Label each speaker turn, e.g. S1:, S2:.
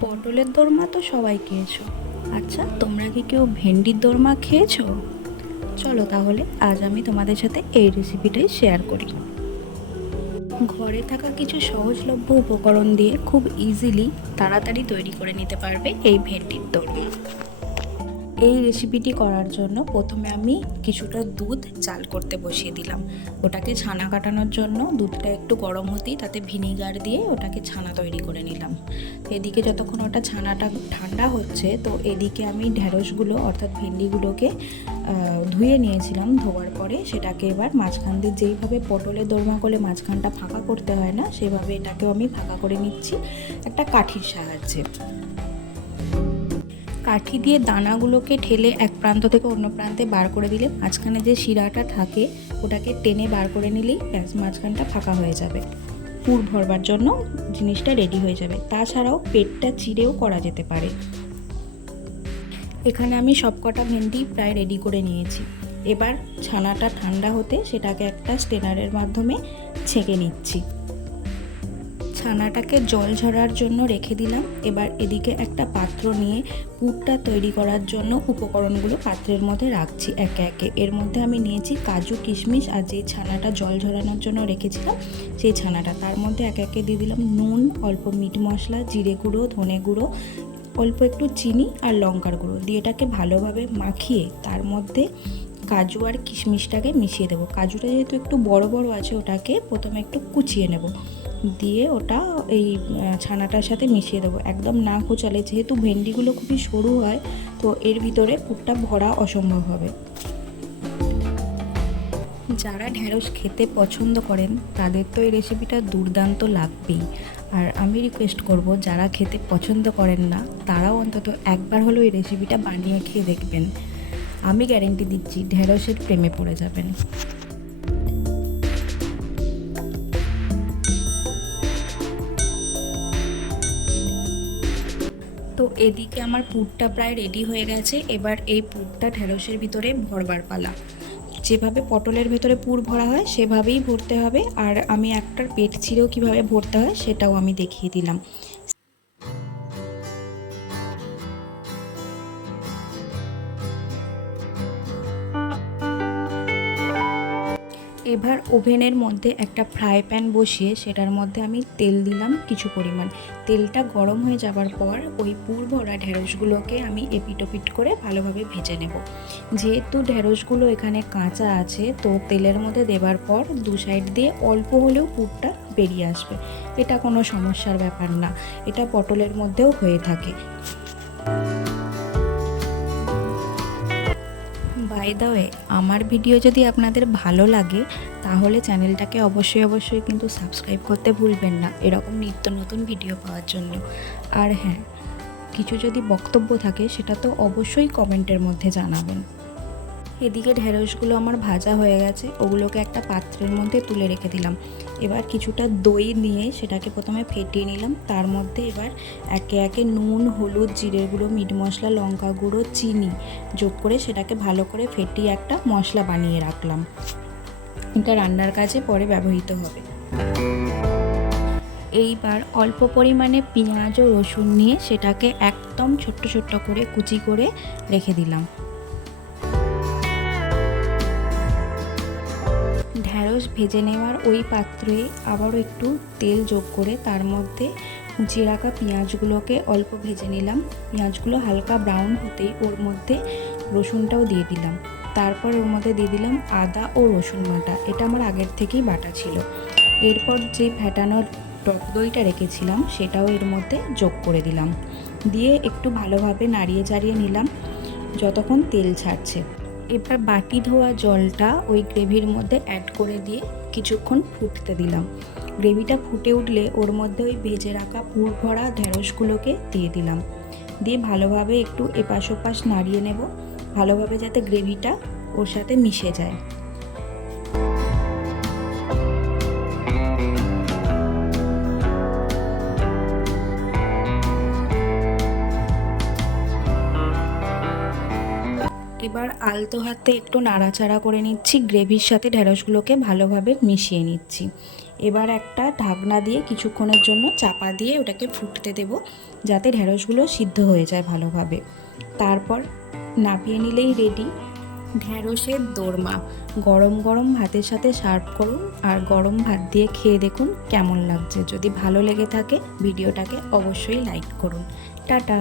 S1: পটলের দোরমা তো সবাই খেয়েছো। আচ্ছা তোমরা কি কেউ ভেন্ডির দোরমা খেয়েছো? চলো তাহলে, আজ আমি তোমাদের সাথে এই রেসিপিটাই শেয়ার করি। ঘরে থাকা কিছু সহজলভ্য উপকরণ দিয়ে খুব ইজিলি তাড়াতাড়ি তৈরি করে নিতে পারবে এই ভেন্ডির দোরমা। এই রেসিপিটি করার জন্য প্রথমে আমি কিছুটা দুধ চাল করতে বসিয়ে দিলাম। ওটাকে ছানা কাটানোর জন্য দুধটা একটু গরম হতেই তাতে ভিনিগার দিয়ে ওটাকে ছানা তৈরি করে নিলাম। এদিকে যতক্ষণ ওটা ছানাটা ঠান্ডা হচ্ছে, তো এদিকে আমি ঢ্যাঁড়সগুলো অর্থাৎ ভেন্ডিগুলোকে ধুয়ে নিয়েছিলাম ধোয়ার পরে। সেটাকে এবার মাঝখান দিয়ে যেইভাবে পটলের দোরমা করলে মাঝখানটা ফাঁকা করতে হয় না, সেভাবে এটাকেও আমি ফাঁকা করে নিচ্ছি একটা কাঠির সাহায্যে। কাঠি দিয়ে দানাগুলোকে ঠেলে এক প্রান্ত থেকে অন্য প্রান্তে বার করে দিলে মাঝখানে যে শিরাটা থাকে, ওটাকে টেনে বার করে নিলেই ব্যাস, মাঝখানটা ফাঁকা হয়ে যাবে। পুর ভরবার জন্য জিনিসটা রেডি হয়ে যাবে। তাছাড়াও পেটটা চিড়েও করা যেতে পারে। এখানে আমি সবকটা ভেন্ডি প্রায় রেডি করে নিয়েছি। এবার ছানাটা ঠান্ডা হতে সেটাকে একটা স্টেনারের মাধ্যমে ছেঁকে নিচ্ছি। ছানাটাকে জল ঝরার জন্য রেখে দিলাম। এবার এদিকে একটা পাত্র নিয়ে পুরটা তৈরি করার জন্য উপকরণগুলো পাত্রের মধ্যে রাখছি একে একে। এর মধ্যে আমি নিয়েছি কাজু, কিশমিশ আর যেই ছানাটা জল ঝরানোর জন্য রেখেছিলাম, সেই ছানাটা। তার মধ্যে একে একে দিয়ে দিলাম নুন, অল্প মিট মশলা, জিরে গুঁড়ো, ধনে গুঁড়ো, অল্প একটু চিনি আর লঙ্কার গুঁড়ো। দিয়ে এটাকে ভালোভাবে মাখিয়ে তার মধ্যে কাজু আর কিশমিশটাকে মিশিয়ে দেবো। কাজুটা যেহেতু একটু বড় বড় আছে ওটাকে প্রথমে একটু কুচিয়ে নেব। দিয়ে ওটা এই ছানাটার সাথে মিশিয়ে দেবো। একদম না কুচালে, যেহেতু ভেন্ডিগুলো খুবই সরু হয়, তো এর ভিতরে পুরটা ভরা অসম্ভব হবে। যারা ঢ্যাঁড়স খেতে পছন্দ করেন, তাদের তো এই রেসিপিটা দুর্দান্ত লাগবেই। আর আমি রিকোয়েস্ট করব, যারা খেতে পছন্দ করেন না, তারাও অন্তত একবার হলেও এই রেসিপিটা বানিয়ে খেয়ে দেখবেন। আমি গ্যারেন্টি দিচ্ছি ঢ্যাঁড়সের প্রেমে পড়ে যাবেন। তো এদিকে আমার পুরটা প্রায় রেডি হয়ে গেছে, এবার এই পুরটা ঢেঁড়সের ভিতরে ভরবার পালা। যেভাবে পটলের ভেতরে পুর ভরা হয়, সেভাবেই ভরতে হবে, আর আমি একটার পেট ছিঁড়েও কীভাবে ভরতে হয়, সেটাও আমি দেখিয়ে দিলাম। এবার ওভেনের মধ্যে একটা ফ্রাই প্যান বসিয়ে সেটার মধ্যে আমি তেল দিলাম কিছু পরিমাণ। তেলটা গরম হয়ে যাবার পর ওই পুর ভরা ঢেঁড়সগুলোকে আমি এপিটোপিট করে ভালোভাবে ভেজে নেব। যেহেতু ঢেঁড়সগুলো এখানে কাঁচা আছে, তো তেলের মধ্যে দেবার পর দু সাইড দিয়ে অল্প হলেও পুরটা বেরিয়ে আসবে। এটা কোনো সমস্যার ব্যাপার না। এটা পটলের মধ্যেও হয়ে থাকে। বাই দ্য ওয়ে আমার ভিডিও যদি আপনাদের ভালো লাগে, তাহলে চ্যানেলটাকে অবশ্যই অবশ্যই কিন্তু সাবস্ক্রাইব করতে ভুলবেন না। এরকম নিত্য নতুন ভিডিও পাওয়ার জন্য। আর হ্যাঁ কিছু যদি বক্তব্য থাকে, সেটা তো অবশ্যই কমেন্টের মধ্যে জানাবেন। এদিকে ঢেঁড়সগুলো আমার ভাজা হয়ে গেছে, ওগুলোকে একটা পাত্রের মধ্যে তুলে রেখে দিলাম। এবার কিছুটা দই নিয়ে সেটাকে প্রথমে ফেটিয়ে নিলাম। তার মধ্যে এবার একে একে নুন, হলুদ, জিরে গুঁড়ো, মিট মশলা, লঙ্কা গুঁড়ো, চিনি যোগ করে সেটাকে ভালো করে ফেটিয়ে একটা মশলা বানিয়ে রাখলাম। এটা রান্নার কাজে পরে ব্যবহৃত হবে। এইবার অল্প পরিমাণে পেঁয়াজ ও রসুন নিয়ে সেটাকে একদম ছোট্ট ছোট্ট করে কুচি করে রেখে দিলাম। ঢ্যাঁড়স ভেজে নেওয়ার ওই পাত্রে আবারও একটু তেল যোগ করে তার মধ্যে কুচিয়ে রাখা পেঁয়াজগুলোকে অল্প ভেজে নিলাম। পেঁয়াজগুলো হালকা ব্রাউন হতেই ওর মধ্যে রসুনটাও দিয়ে দিলাম। তারপর ওর মধ্যে দিয়ে দিলাম আদা ও রসুন বাটা। এটা আমার আগের থেকেই বাটা ছিল। এরপর যে ফ্যাটানোর টক দইটা রেখেছিলাম, সেটাও এর মধ্যে যোগ করে দিলাম। দিয়ে একটু ভালোভাবে নাড়িয়ে চাড়িয়ে নিলাম, যতক্ষণ তেল ছাড়ছে। এবার বাটি ধোয়া জলটা ওই গ্রেভির মধ্যে অ্যাড করে দিয়ে কিছুক্ষণ ফুটতে দিলাম। গ্রেভিটা ফুটে উঠলে ওর মধ্যে ওই ভেজে রাখা পুর ভরা ঢেঁড়সগুলোকে দিয়ে দিলাম। দিয়ে ভালোভাবে একটু এপাশ ওপাশ নাড়িয়ে নেব। ভালোভাবে যাতে গ্রেভিটা ওর সাথে মিশে যায়। এবার আলতো হাতে একটু নাড়াচাড়া করে নিচ্ছি, গ্রেভির সাথে ঢেঁড়সগুলোকে ভালোভাবে মিশিয়ে নিচ্ছি। এবার একটা ঢাকনা দিয়ে কিছুক্ষণের জন্য চাপা দিয়ে ওটাকে ফুটতে দেব, যাতে ঢ্যাঁড়সগুলো সিদ্ধ হয়ে যায় ভালোভাবে। তারপর নাপিয়ে নিলেই রেডি ঢ্যাঁড়সের দোরমা। গরম গরম ভাতের সাথে সার্ভ করুন আর গরম ভাত দিয়ে খেয়ে দেখুন কেমন লাগছে। যদি ভালো লেগে থাকে, ভিডিওটাকে অবশ্যই লাইক করুন। টাটা!